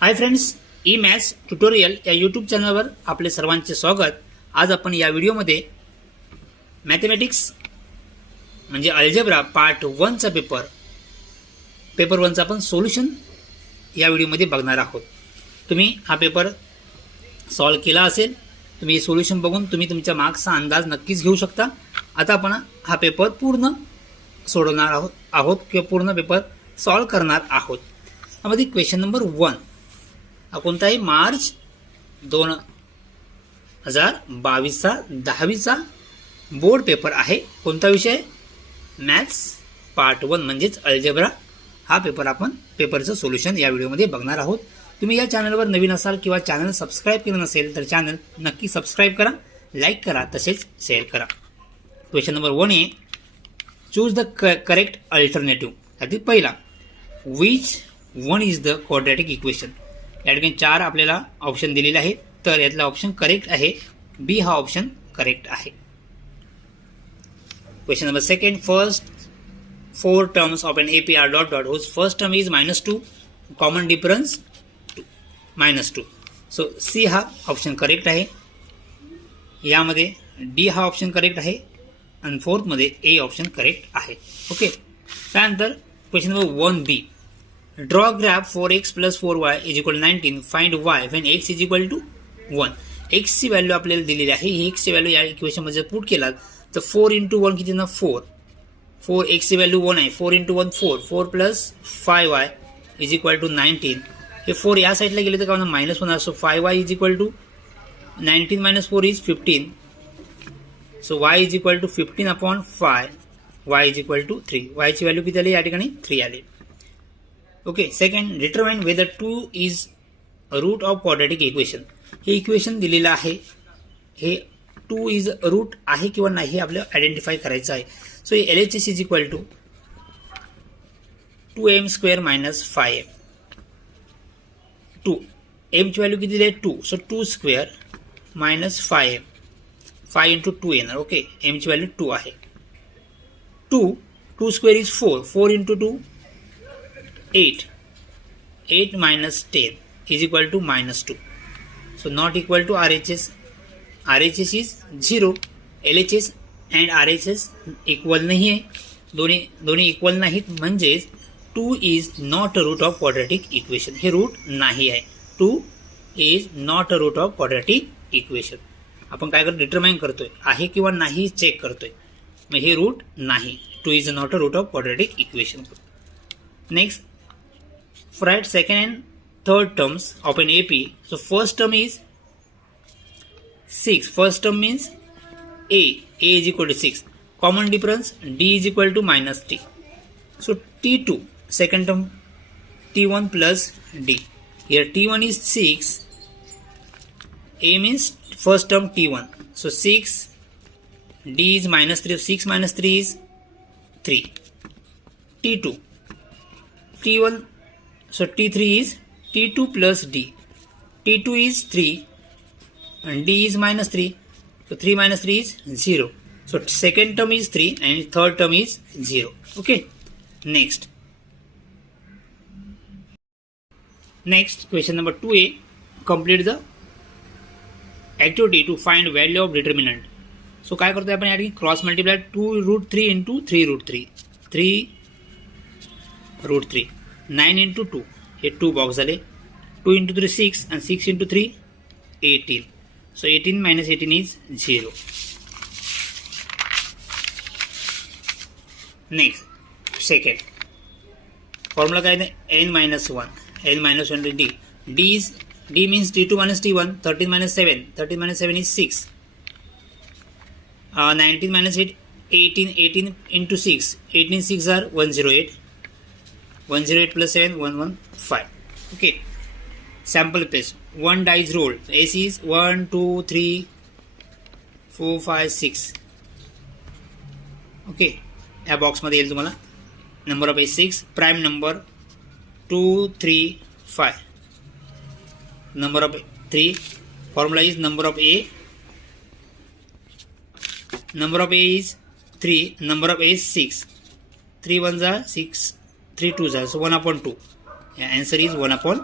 Hi friends, ई maths tutorial या YouTube चॅनलवर आपले सर्वांचे स्वागत। आज आपण या व्हिडिओमध्ये मॅथमॅटिक्स म्हणजे अल्जेब्रा पार्ट 1 चा पेपर 1 चा आपण सोल्युशन या व्हिडिओमध्ये बघणार आहोत। तुम्ही हा पेपर सॉल्व केला असेल, तुम्ही सोल्युशन बघून तुम्ही तुमच्या मार्क्सचा अंदाज नक्कीच घेऊ शकता। आता आपण हा पेपर पूर्ण सोडवणार आहोत किंवा पूर्ण पेपर सॉल्व करणार आहोत। यामध्ये क्वेश्चन नंबर 1 हा कोणता आहे? मार्च 2022 चा 10वीचा बोर्ड पेपर आहे। कोणता विषय? मॅथ्स पार्ट 1 म्हणजेच अल्जेब्रा हा पेपर आपण पेपरचं सोल्युशन या व्हिडिओमध्ये बघणार आहोत। तुम्ही या चॅनलवर नवीन असाल किंवा चॅनल सबस्क्राइब केलं नसेल तर चॅनल नक्की सबस्क्राइब करा, लाईक करा, तसेच शेअर करा। क्वेश्चन नंबर 1 आहे, चूज द करेक्ट अल्टरनेटिव्ह। यातील पहिला, which one is the quadratic equation. या ठिकाणी 4 आपल्याला ऑप्शन दिलेले आहेत, तर यातला ऑप्शन करेक्ट आहे बी हा ऑप्शन करेक्ट आहे। Question number 2, first 4 terms of an AP are dot dot whose first term is -2, common difference -2. सो सी हा ऑप्शन करेक्ट आहे। यामध्ये डी हा ऑप्शन करेक्ट आहे आणि फोर्थ मध्ये ए ऑप्शन करेक्ट आहे। ओके, त्यानंतर question number 1B, draw graph 4x + 4y = 19, find y when x = 1। x ची व्हॅल्यू आपल्याला दिलेली आहे। ही x ची व्हॅल्यू या इक्वेशन मध्ये पुट केला तर 4 × 1 किती ना 4 x ची व्हॅल्यू 1 आहे। 4 × 1 4 4 + 5y = 19। हे 4 या साइडला गेले तर काय होणार? -1 होणार। So 5y = 19 - 4 = 15। So y = 15/5, y = 3। y ची व्हॅल्यू किती आली? या ठिकाणी 3 आली। Okay, second, determine whether 2 is root of quadratic equation. हे इक्वेशन दिलेलं आहे, हे 2 इज रूट आहे किंवा नाही हे आपल्याला आयडेंटिफाय करायचं आहे। सो LHS = 2m² - 5m। 2 m ची व्हॅल्यू किती आहे? 2। सो 2² - 5m, 5 × 2 येणार। ओके, m ची व्हॅल्यू 2 आहे। 2 2² is 4 4 × 2 8 8 - 10 is equal to -2. So not equal to RHS. RHS is 0. LHS and RHS equal नाही आहे, दोन्ही इक्वल नाहीत, म्हणजेच 2 is not a root of quadratic equation. हे रूट नाही आहे। 2 is not a root of quadratic equation. आपण काय करतो? डिटरमाइन करतोय, आहे किंवा नाही चेक करतोय। मग हे रूट नाही, 2 is not a root of quadratic equation. Next, write second and third terms of an AP. So first term is 6. First term means A is equal to 6. Common difference D is equal to -3. So T2, second term T1 plus D. Here T1 is 6. A means first term T1. So 6. D is -3. 6 - 3 is 3. T2. T1. So T3 is T2 plus D. T2 is 3 and D is -3. So 3 - 3 is 0. So second term is 3 and third term is 0. Okay. Next question number 2A, complete the activity to find value of determinant. So काय करतोय आपण? या ठिकाणी cross multiply 2√3 × 3√3 3√3 9 × 2 हे 2 box झाले। 2 × 3 6 and 6 × 3 18. So 18 - 18 is 0. Next, second formula काय आहे? n - 1 to d. D means T2 - T1. 13 - 7 13 - 7 is 6. 19 - 8 18 18 × 6 18 6 are 108. 108 plus 7 115. Okay, sample place 1 dice rolled. AC is 1 2 3 4 5 6. Okay, या बॉक्समध्ये येईल तुम्हाला number of A6, prime number 2 3 5, number of 3, formula is number of A is 3, number of A is 6, 3 1s are 6, 3 2s are, so 1/2. Yeah, answer is 1/2.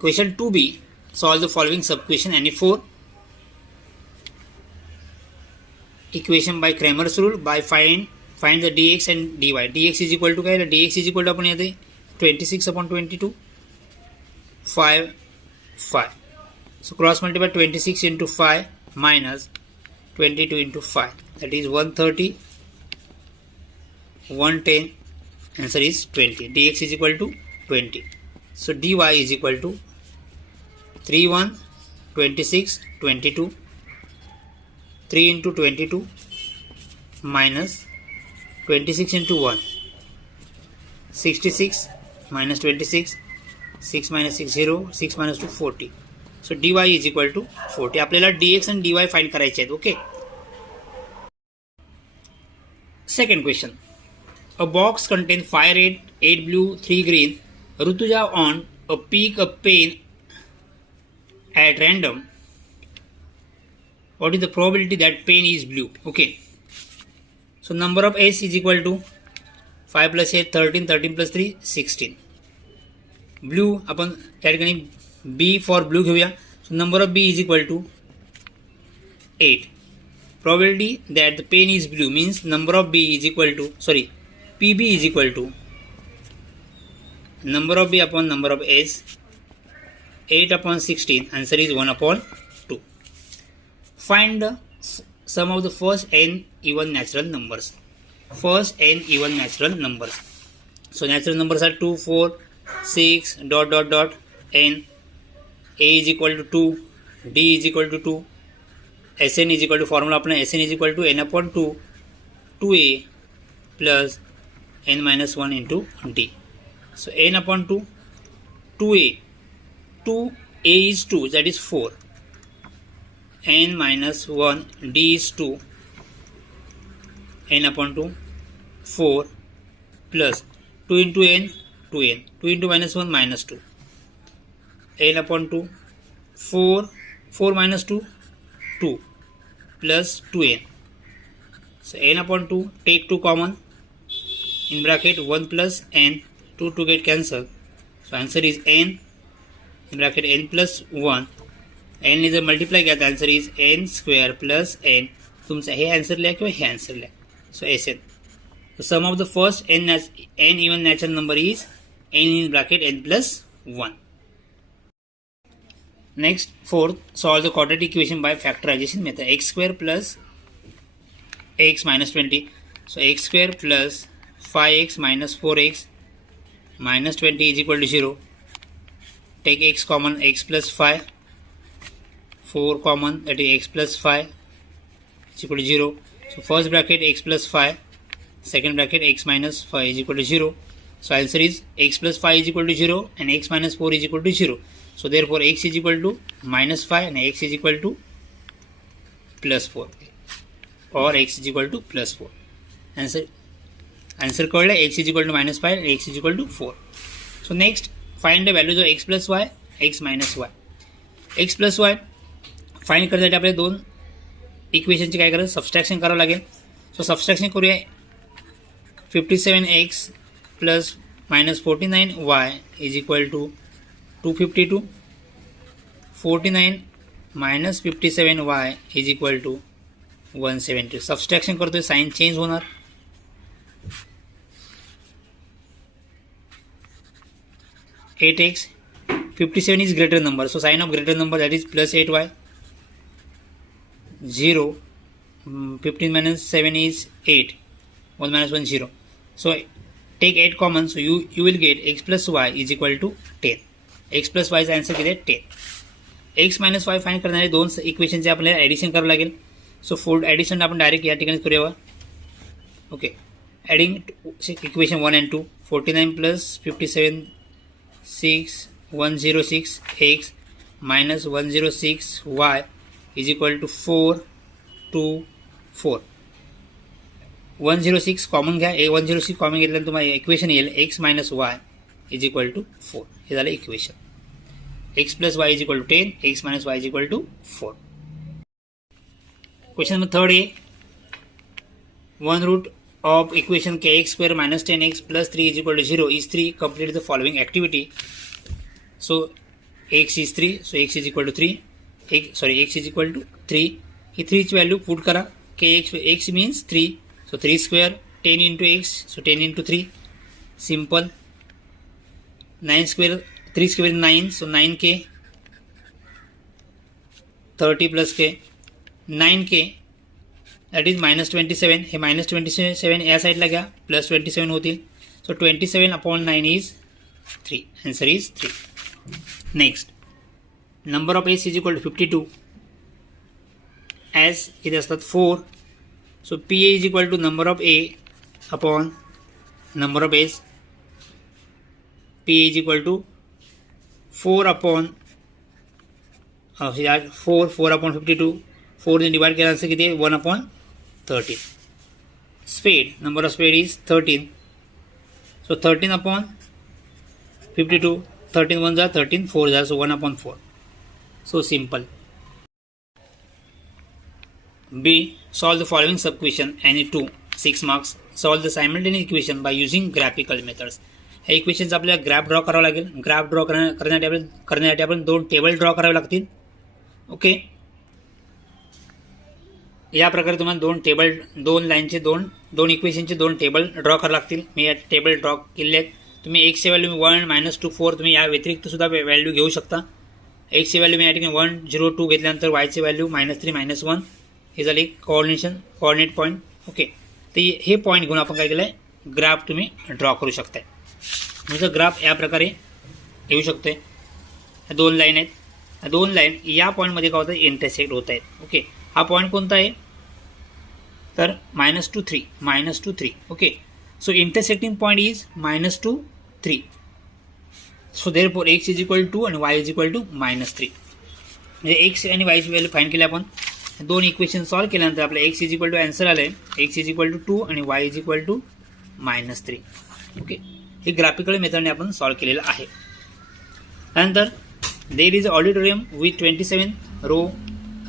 Question 2b. Solve the following sub-question any 4 equation by Cramer's rule by find the dx and dy. dx is equal to काय dx is equal to आपण येते 26/22 5 5. So cross multiply 26 into 5 minus 22 into 5, that is 130 110. Answer is 20. dx is equal to 20. So dy is equal to 3 1 26 22 3 into 22 minus 26 into 1 66 minus 26 6 minus 6 0 6 minus 2 40. So dy is equal to 40. आपल्याला dx and dy find करायचे आहेत. Okay. Second question. A box contains 5 red, 8 blue, 3 green. Rutuja on a pick a pen at random. What is the probability that pen is blue? Okay. So number of S is equal to 5 plus 8 13, 13 plus 3 16. Blue आपण त्या ठिकाणी B for blue घेऊया. So number of B is equal to 8. Probability that the pen is blue means number of B is equal to, PB is equal to number of B upon number of S, 8/16. Answer is 1/2. Find the sum of the first n even natural numbers. First n even natural numbers. So natural numbers are 2 4 6 dot dot dot n. A is equal to 2, D is equal to 2, Sn is equal to formula अपना Sn is equal to n/2 2a plus n minus 1 into D. So n/2 2a 2a is 2, that is 4. N minus 1 D is 2, n/2 4 plus 2 into n 2n, 2 into minus 1 minus 2, n/2 4 minus 2 2 plus 2n. So n/2 take 2 common, in bracket 1 plus n, 2 to get cancelled. So answer is n, in bracket n plus 1. n is a multiply घ्या, the answer is n square plus n. तुमचा हे answer लिहा किंवा हे answer लिहा. So Sn. The sum of the first n even natural number is n in bracket n plus 1. Next, fourth, solve the quadratic equation by factorization method. X square plus x minus 20. So x square plus 5x minus 4x minus 20 is equal to 0. Take x common, x plus 5. 4 common, that is x plus 5 is equal to 0. So first bracket x plus 5, second bracket x minus 5 is equal to 0. So answer is x plus 5 is equal to 0 and x minus 4 is equal to 0. So therefore x is equal to minus 5 and x is equal to plus 4, or x is equal to plus 4. Answer कळलं, x is equal to minus 5 and x is equal to 4. So next, find the values of x plus y, x minus y. x plus y find करण्यासाठी आपल्याला दोन इक्वेशनची काय करायचं, subtraction करावं लागेल. सो subtraction करूया. 57x plus minus 49y is equal to 252. 49 minus 57y is equal to 170. Subtraction करतोय, sign change होणार. Eight x 57 is greater number, so sign of greater number, that is plus 8y. 0 15 minus 7 is 8, 1 minus 1 0. So take 8 common, so you will get x plus y is equal to 10. x plus y चा answer किती आहे 10. x minus y find करणारे दोन इक्वेशनचे आपल्याला addition करावं लागेल. सो fold addition आपण डायरेक्ट या ठिकाणी करूया. Okay, adding equation 1 and 2. 49 plus 57 6 106 x minus 106 y is equal to 4 2 4. 106 common घ्या. 106 कॉमन घेतल्यानंतर तुम्हाला इक्वेशन येईल x minus y is equal to 4. हे झालं equation. x plus y is equal to 10, x minus y is equal to 4. Question number 3 A. 1 root of equation kx square minus 10x plus 3 is equal to 0 is 3. Complete the following activity. So x is 3, so x is equal to 3. X is equal to 3. ही 3 ची value put करा. x means 3, so 3 square 10 into x, so 10 into 3. Simple. 9 square 3 square is 9, so 9k. 30 plus k 9k, that is minus 27. हे minus 27 या साईडला घ्या, plus 27 होतील. So 27 upon 9 is 3. Answer is 3. Next, number of s is equal to 52. As इथे असतात 4. So pa is equal to number of a upon number of s. pa is equal to 4 upon 4 upon 52. 4 ने divide केल्यानंतर किती आहे? 1 upon 13. Spade, number of spade is 13. So 13 upon 52. 13 ones are 13, 4s are, so 1 upon 4. So simple. B. Solve the following sub-question. Any 2, 6 marks. Solve the simultaneous equation by using graphical methods. हे equations आपल्याला graph draw करावं लागेल. Graph draw करण्यासाठी आपण 2 table draw करावे लागतील. Okay, या प्रकारे तुम्हाला 2 टेबल 2 लाईनचे 2 इक्वेशनचे 2 टेबल ड्रॉ करावे लागतील. मी या टेबल ड्रॉ केले आहेत. तुम्ही एक्सची व्हॅल्यू 1 -2 4 तुम्ही या व्यतिरिक्त सुद्धा व्हॅल्यू घेऊ शकता. एक्सची व्हॅल्यू मी या ठिकाणी 1 0 2 घेतल्यानंतर वायची व्हॅल्यू -3 -1 हे झाली कोऑर्डिनेट पॉईंट. ओके, तर हे पॉईंट घेऊन आपण काय केलं आहे, ग्राफ तुम्ही ड्रॉ करू शकताय. म्हणजे ग्राफ या प्रकारे येऊ शकतोय. 2 लाईन आहेत. 2 लाईन या पॉईंटमध्ये काय होतं, इंटरसेक्ट होत आहेत. ओके, हा पॉईंट कोणता आहे, तर -2 3. Okay, so intersecting point is -2 3. So therefore x is equal to आणि y इज इक्वल टू -3. म्हणजे x आणि y ची व्हॅल्यू फाइंड केली आपण. 2 इक्वेशन सॉल्व्ह केल्यानंतर आपल्या x is equal to answer आले. x इज इक्वल टू 2 आणि y is equal to -3. Okay, हे ग्राफिकल मेथडने आपण सॉल्व्ह केलेलं आहे. त्यानंतर there is an auditorium with 27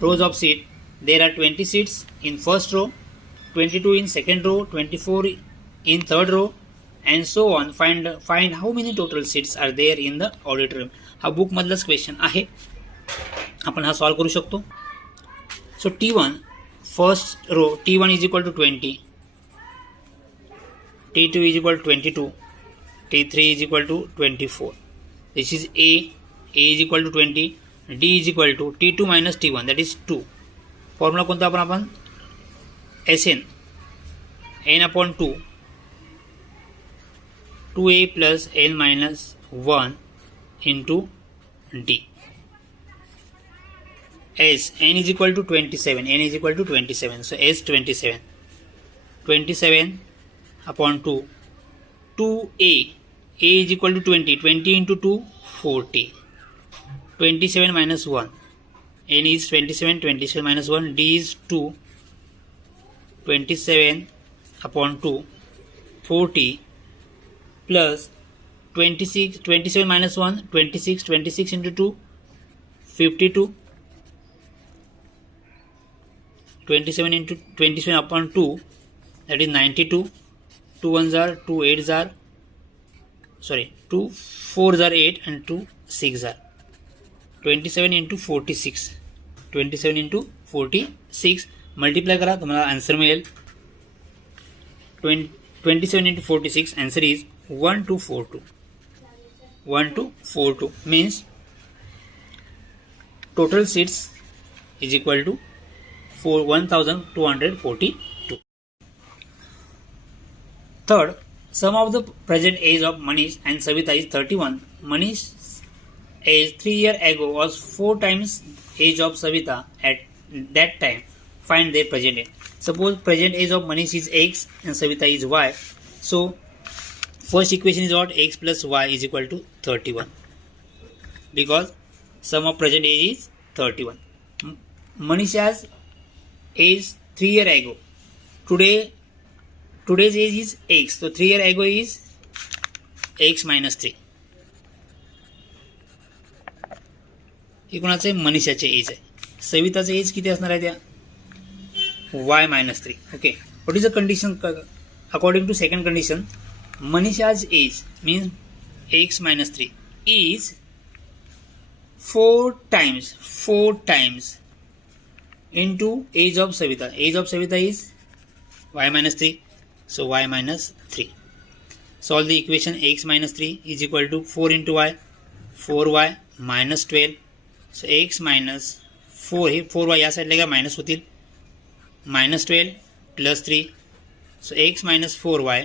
rows of seats. There are 20 seats in first row, 22 in second row, 24 in third row, and so on. Find how many total seats are there in the auditorium. हा book मधलाच question आहे. आपण हा solve करू शकतो. So T1 first row, T1 is equal to 20, T2 is equal to 22, T3 is equal to 24. This is A is equal to 20, D is equal to T2 minus T1, that is 2. Formula कोणता आपण SN n upon 2 2a plus n minus 1 into D. S n is equal to 27, so S 27 upon 2 2a is equal to 20 into 2 40. 27 minus 1, n is 27 minus 1, D is 2, 27 upon 2 40 plus 27 minus 1 26 into 2 52. 27 upon 2, that is 92. 2 1s are, 2 8s are, 2 4s are 8 and 2 6s are. 27 into 46, 27 into 46 multiply करा, तुम्हाला answer मिळेल 27 into 46. Answer is 1242. 1242 means total seats is equal to 1242. Third, sum of the present age of Manish and Savita is 31. Manish's age 3 years ago was 4 times age of Savita at that time. Find their present age. Suppose present age of Manish is x and Savita is y. So first equation is what, x plus y is equal to 31, because sum of present age is 31. Manish has age 3 years ago. Today's age is x, so 3 years ago is x minus 3. हे कोणाचं आहे, मनीषाचे as आहे. सविताचं as किती असणार आहे त्या, y minus 3. Okay, What is the condition? According to second condition, Manisha's age means x minus 3 is 4 times into age of Savita. Age of Savita is y minus 3. So y minus 3. Solve the equation. X minus 3 is equal to 4 into y. 4y minus 12. So x minus 4y या side लेगा minus होतील. minus 12 plus 3. So x minus 4y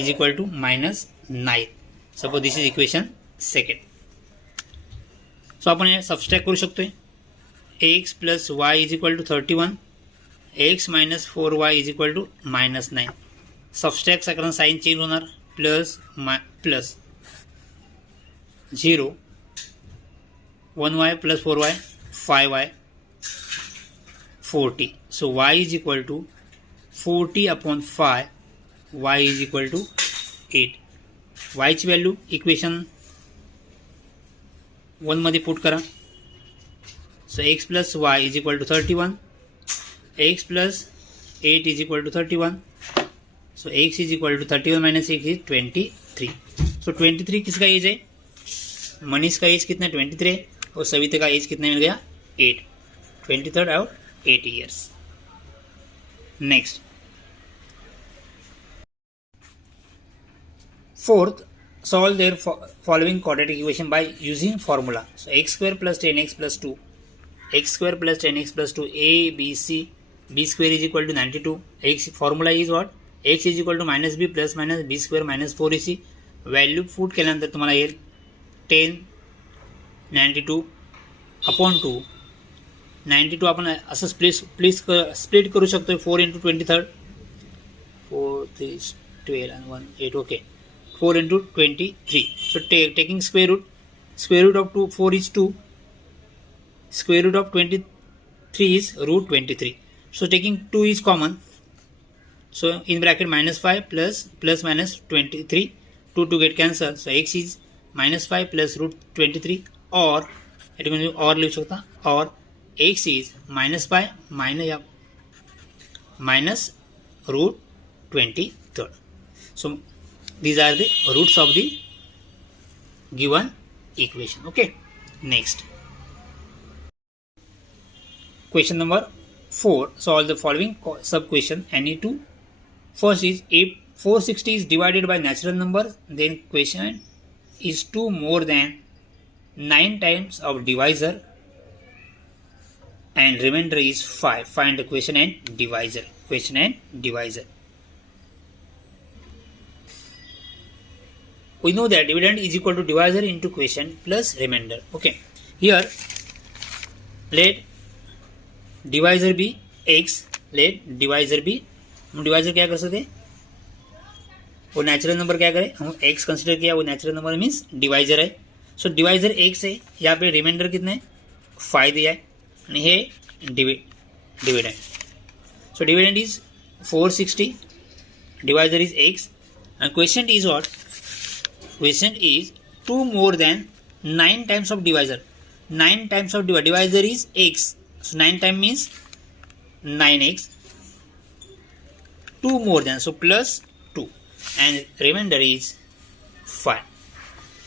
is equal to minus 9. Suppose this is equation second. So आपण हे subtract करू शकतोय. x plus y is equal to 31. x minus 4y is equal to minus 9. Subtract चा कारण sign change होणार. Plus 0 1y plus 4y 5y 40. So y is equal to 40 upon 5. Y is equal to 8. y ची value equation 1 मध्ये put करा. सो x plus y is equal to 31. x plus 8 is equal to 31. So x is equal to 31 minus x is 23. So 23 किसका as है? मनीष का as कितना? 23. और सविता का as कितना मिल गया? 8. 23rd out 8 years. Next. Fourth, solve their following quadratic equation by using formula. So x square plus 10x plus 2. X square plus 10x plus 2. A, B, C. B square is equal to 92. X formula is what? x is equal to minus b plus minus b square minus 4ac. Value put केल्यानंतर तुम्हाला येईल 10 92 upon 2. 92 आपण असं split करू शकतो. 4 into 23rd. 4 3 12 and 1 8. Okay. 4 into 23. So taking square root of 4 is 2. Square root of 23 is root 23. So taking 2 is common. So in bracket minus 5 plus minus 23. 2 get cancelled. So x is minus 5 plus root 23. Or it can be or लिखू शकता. Or x is minus 5 minus root 23rd. So these are the roots of the given equation. Okay. Next. Question number 4. Solve the following sub question. Any two. First is if 460 is divided by natural number, then question is 2 more than 9 times of divisor and remainder is 5. Find the question and divisor. Question and divisor. We know that dividend is equal to divisor into question plus remainder. Okay. Here let divisor be x. Let divisor be. हम divisor क्या कर सकते हैं? वो natural number क्या करें? हम x consider किया. वो नेचुरल नंबर मीन्स डिवाइजर है. सो डिवाइजर x है. यहाँ पे रिमाइंडर कितना है? 5 दिया है आणि हे dividend. So dividend is 460. Divisor is x and question is what? Question is 2 more than 9 times of divisor. 9 times of divisor is x. So 9 times means 9x. 2 more than, so plus 2 and remainder is 5.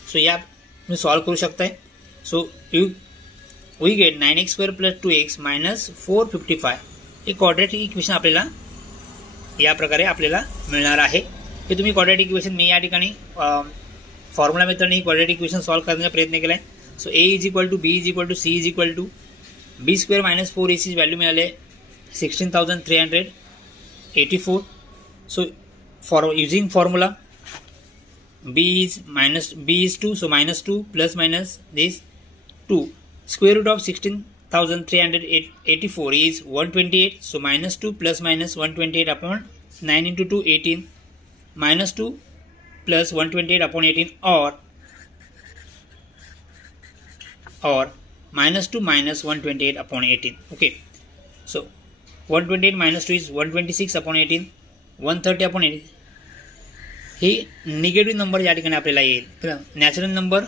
So या मी solve करू शकताय. So we get 9x square plus 2x minus 455. हे quadratic equation आपल्याला या प्रकारे आपल्याला मिळणार आहे. हे तुम्ही क्वाड्रॅटिक इक्वेशन मी या ठिकाणी फॉर्म्युला मेथडने क्वाड्रॅटिक इक्वेशन सॉल्व करण्याचा प्रयत्न केला आहे. So a is equal to b is equal to c is equal to b square minus 4ac value मिळाले 16,384. So for using formula b is 2, so minus 2 plus minus this 2. Square root of 16,384 is 128. So minus 2 plus minus 128 upon 9 into 2 18. Minus 2 plus 128 upon 18 or minus 2 minus 128 upon 18. Okay. So 128 minus 2 is 126 upon 18. 130 upon 80. ही negative number या ठिकाणी आपल्याला येईल. Natural number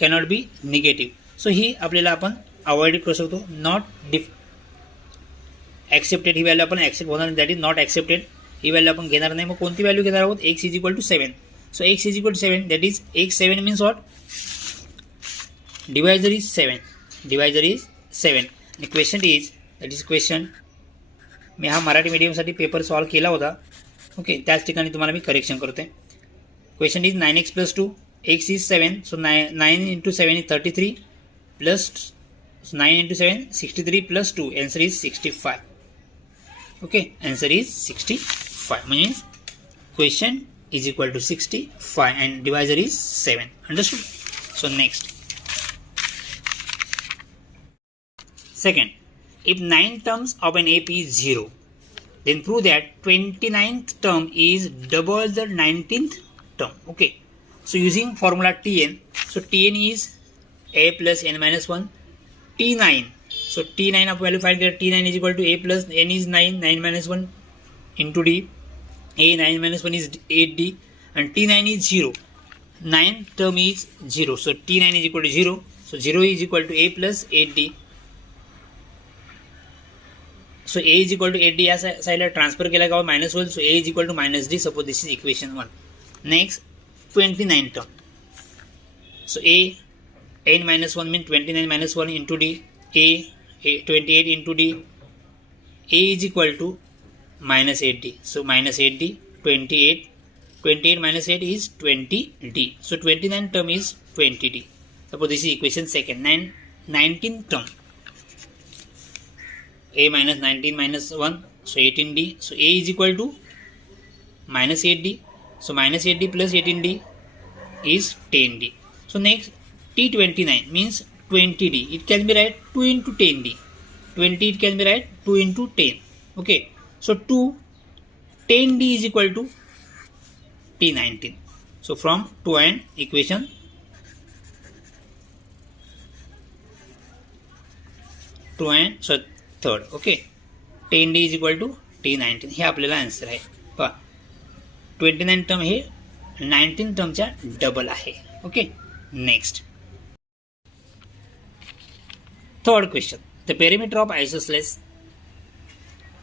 cannot be negative. So ही आपल्याला आपण avoid करू शकतो. नॉट ॲक्सेप्टेड ही व्हॅल्यू आपण ॲक्सेप्ट होणार, दॅट इज नॉट ॲक्सेप्टेड ही व्हॅल्यू आपण घेणार नाही. मग कोणती व्हॅल्यू घेणार आहोत? X is equal to 7. So x is equal to 7, that is x 7 means what? Divisor is 7. Divisor is 7. आणि question is, that is question, मी हा मराठी मीडियमसाठी पेपर सॉल्व केला होता. ओके, त्याच ठिकाणी तुम्हाला मी करेक्शन करतोय. Question is 9x plus 2, x is 7, so 9 into 7 is 33 plus 9 into 7 63 plus 2, answer is 65. Okay, answer is 65 means question is equal to 65 and divisor is 7. Understood? So next. Second, if 9 terms of an AP is 0, then prove that 29th term is double the 19th term. Okay. So using formula Tn, so Tn is a plus n minus 1, T9. So T9 of value find that T9 is equal to a plus n is 9, 9 minus 1 into d. A 9 minus 1 is 8d and T9 is 0. 9 term is 0. So T9 is equal to 0. So 0 is equal to a plus 8d. So a is equal to 8d या साइडला transfer केला का minus होईल. सो a is equal to minus d. Suppose this is equation 1. Next 29 term. So a n minus 1 means 29 minus 1 into d. A 28 into d. A is equal to minus 8d. So minus 8d, 28 minus 8 is 20d. So 29 term is 20d. Suppose this is equation second. 19th term. A minus 19 minus 1, so 18d. So a is equal to minus 8d. So minus 8d plus 18d is 10d. So next T29 means 20d. It can be write 2 into 10d. 20 it can be write 2 into 10. Okay. So 10d is equal to T19. So from 2 and equation 2 and so third. Okay. 10d is equal to T19. हे आपल्याला answer आहे. पहा 29 term हे 19 टर्मच्या double आहे. Okay. Next third question. The perimeter of isosceles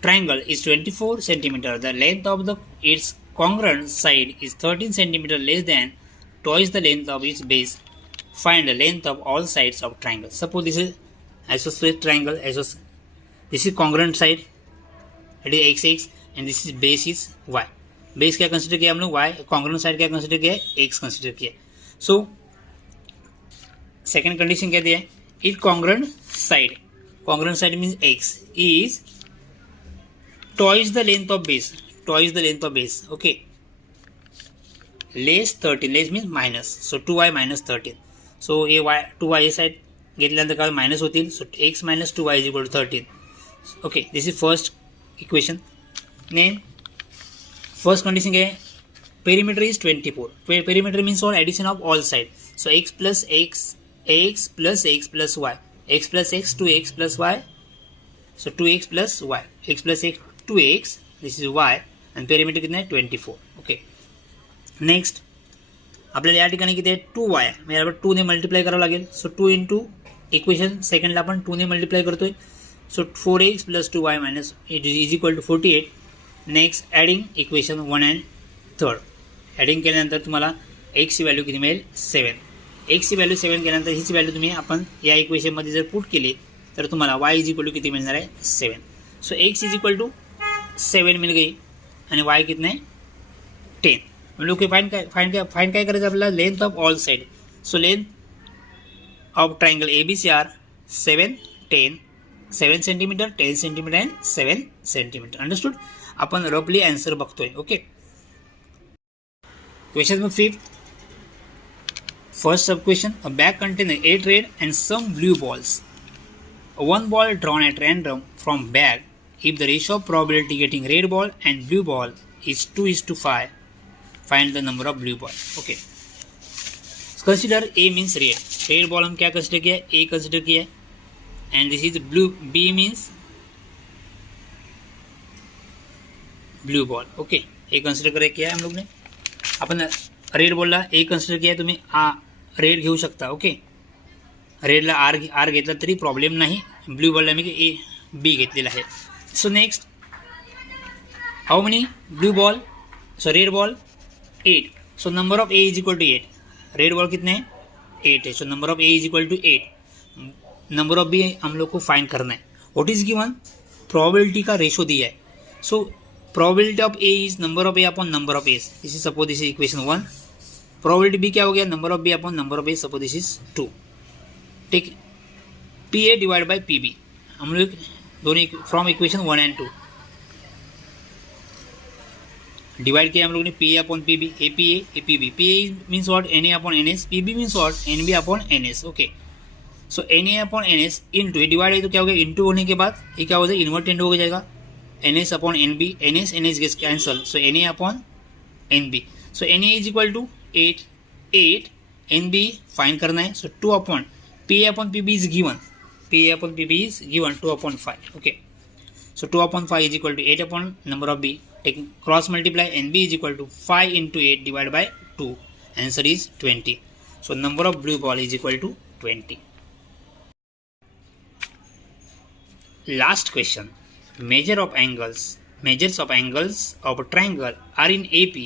triangle is 24 cm. The length of its congruent side is 13 cm less than twice the length of its base. Find the length of all sides of triangle. Suppose this is isosceles triangle. This is congruent side. It is x and this is base is y. Base क्या consider किया हम लोग? y. congruent side क्या consider किया है? x consider किया. So second condition क्या दिया है? Its congruent side means x is twice the length of base. Okay. Less 13. Less means minus. So 2y minus 13. So a y 2y side घेतल्यानंतर काय minus होतील. So x minus 2y is equal to 13. Okay. This is first equation. Then first condition क्या है? Perimeter is 24. Perimeter means all addition of all sides. So x plus x plus x plus y. X plus x 2x plus y. So 2x plus y. X plus x 2x. This is y. And perimeter कितना है? 24. Okay. Next आपल्याला या ठिकाणी किती आहे? 2y. म्हणजे आपण 2 ने मल्टिप्लाय करावं लागेल. सो 2 इंटू इक्वेशन सेकंडला आपण 2 ने मल्टिप्लाय करतोय. सो 4x plus 2y minus it is equal to 48. Next adding equation 1 and 3rd. Adding केल्यानंतर तुम्हाला x ची व्हॅल्यू किती मिळेल? 7. x ची व्हॅल्यू 7 केल्यानंतर हिची व्हॅल्यू तुम्ही आपण या इक्वेशनमध्ये जर पुट केली तर तुम्हाला y इज इक्वल टू किती मिळणार आहे? 7. सो x इज इक्वल टू 7 मिल गई आणि y कितना है? 10. लोग फाइंड काय करायचं आपल्याला? Length of all side. So length of triangle ABC are 7 centimetre 10 centimetre and 7 centimetre. Understood? आपण रफली आन्सर बघतोय. Okay. Question number 5. First sub question. A bag containing 8 red and some blue balls. One ball drawn at random from bag. If the ratio of probability getting red ball and blue ball is 2:5, find the number of blue ball. Okay. Consider A means red. Red ball हम क्या consider किया है? A consider किया है. And this is blue. B means blue ball. Okay. A consider करे किया है हम लोग ने. अपन रेड बॉलला A consider किया है. तुम्ही रेड घेऊ शकता. ओके. रेडला आर घेतला तरी प्रॉब्लेम नाही. ब्ल्यू बॉलला मी A B घेतलेला आहे. So next, how many blue ball? So red ball 8. So number of A is equal to 8. Red ball कितने हैं 8 है. So number of A is equal to 8. Number of B हम लोग को find करना है. What is given? प्रोबेबिलिटी का ratio दिया है. So probability of A is number of A upon number of S. This is suppose this is equation 1. Probability B क्या हो गया? Number of B upon number of A. Suppose this is 2. ठीक. P A divide by P B हम लोग दोनों from equation 1 and 2 divide किया हम लोग ने. P A upon P B. A P B. P A means what? N A upon N S. P B means what? N B upon N S. Okay. So N A upon N S into, divide है तो क्या हो गया? Into होने के बाद ये क्या हो जाएगा? इन्वर्टेंट हो जाएगा. N S upon N B. N S gets cancel. So N A upon N B. So N A is equal to 8. N B find करना है. So 2 upon P A upon P B is given. P A upon P B is given 2 upon 5. Okay. So 2 upon 5 is equal to 8 upon number of B. Taking cross multiply, NB is equal to 5 into 8 divided by 2. Answer is 20. So number of blue ball is equal to 20. Last question. Measures of angles of a triangle are in AP.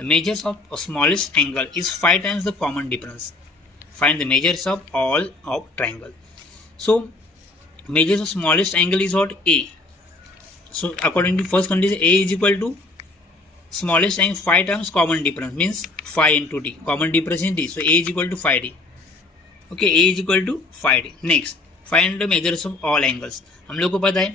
The measures of smallest angle is 5 times the common difference. Find the measures of all of triangle. So measures of smallest angle is what? A. So according to first condition, A is equal to smallest angle 5 times common difference, means 5 into D. Common difference in D. So A is equal to 5D. Okay, A is equal to 5D. Next, find the measures of all angles. हम लोग को पता है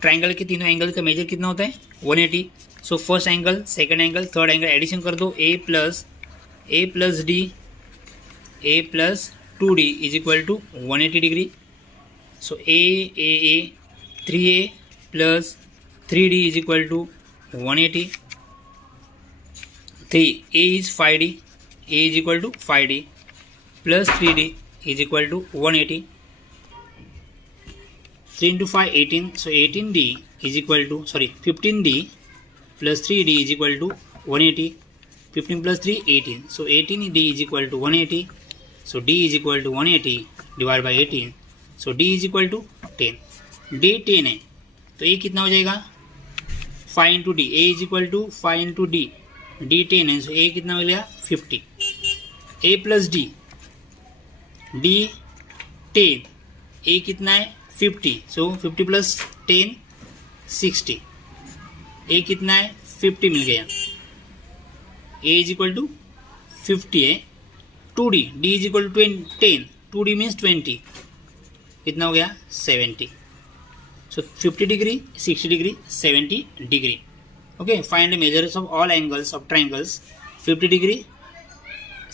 triangle के तीनों angle का major कितना होता है? 180. So first angle, second angle, third angle addition कर दो. A plus D, A plus 2D is equal to 180 degree. So A 3A plus 3D is equal to 180. 3 A is 5D. A is equal to 5D plus 3D is equal to 180. 3 into 5 18. So 18D is equal to 15D plus 3D is equal to 180. 15 plus 3 18. So 18D is equal to 180. So D is equal to 180 divided by 18. So D is equal to 10. D 10 है तो ये कितना हो जाएगा? 5 into D. A is equal to 5 into D. D 10 है. So A कितना मिलेगा? 50. A plus D. D 10. A कितना है? 50. सो 50 प्लस 10 60. ए कितना है? 50 मिल गया. ए इज इक्वल टू 50 है. 2D. D is equal to 10. 2D means 20. कितना हो गया? 70. So 50 degree, 60 degree, 70 degree. Okay, find the measures of all angles of triangles 50 degree,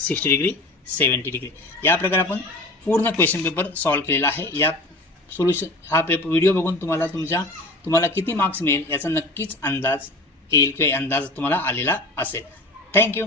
60 degree, 70 degree. या प्रकारे आपण पूर्ण क्वेश्चन पेपर सॉल्व्ह केलेला आहे. या सोल्युशन हा पेपर व्हिडिओ बघून तुम्हाला किती मार्क्स मिळेल याचा नक्कीच अंदाज येईल किंवा अंदाज तुम्हाला आलेला असेल. थँक्यू.